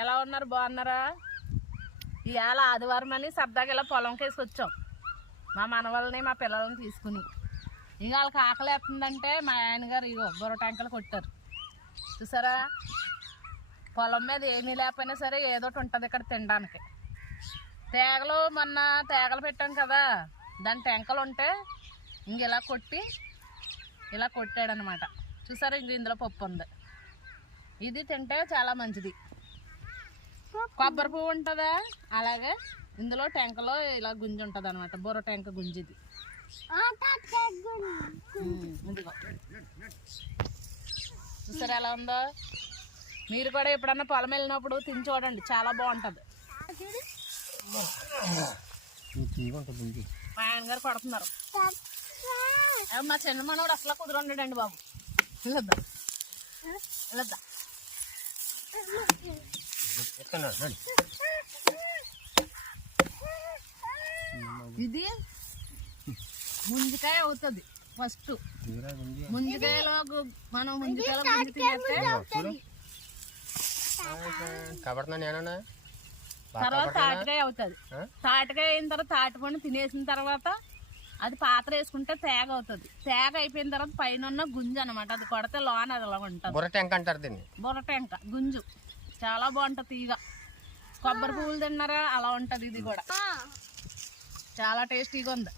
ఎలా ఉన్నారు? బాగున్నారా? ఇవాళ ఆదివారం అని సరదాగా ఇలా పొలంకి వేసుకొచ్చాం మా మనవాళ్ళని మా పిల్లల్ని తీసుకుని. ఇక వాళ్ళకి ఆకలి వేస్తుందంటే మా ఆయన గారు ఇగో బుర్ర టెంకలు కొట్టారు చూసారా. పొలం మీద ఏమీ లేకపోయినా సరే ఏదోటి ఉంటుంది ఇక్కడ తినడానికి. తేగలు మొన్న తేగలు పెట్టాం కదా, దాని టెంకలు ఉంటే ఇంక ఇలా కొట్టి ఇలా కొట్టాడనమాట. చూసారా, ఇంక ఇందులో పప్పు ఉంది. ఇది తింటే చాలా మంచిది. కొబ్బరి పువ్వు ఉంటుందా, అలాగే ఇందులో టెంకలో ఇలా గుంజి ఉంటుంది అనమాట. బుర్ర టెంక గుంజి ఇది. ఇదిగో చూసారా ఎలా ఉందో. మీరు కూడా ఎప్పుడన్నా పొలం వెళ్ళినప్పుడు తిని చూడండి, చాలా బాగుంటుంది. మా ఆయన గారు కొడుతున్నారు. మా చిన్న మనోడు అసలు కుదురుండడండి బాబు. వెళ్ళొద్దా వెళ్ళొద్దా. ఇది ముంజికాయ అవుతుంది. ఫస్ట్ ముంజికాయలో మనం ముంజికాయలో గుంజి తినేస్తే తర్వాత తాటికాయ అవుతుంది. తాటికాయ అయిన తర్వాత తాటిపండు తినేసిన తర్వాత అది పాత్ర వేసుకుంటే తేగ అవుతుంది. తేగ అయిపోయిన తర్వాత పైన ఉన్న గుంజు అనమాట, అది కొడితే లోన అది అలా ఉంటుంది. బుర్ర టెంక అంటారు దీన్ని. బుర్ర టెంక గుంజు చాలా బాగుంటుంది. తీగ కొబ్బరి పువ్వులు తిన్నారా అలా ఉంటుంది. ఇది కూడా చాలా టేస్టీగా ఉంది.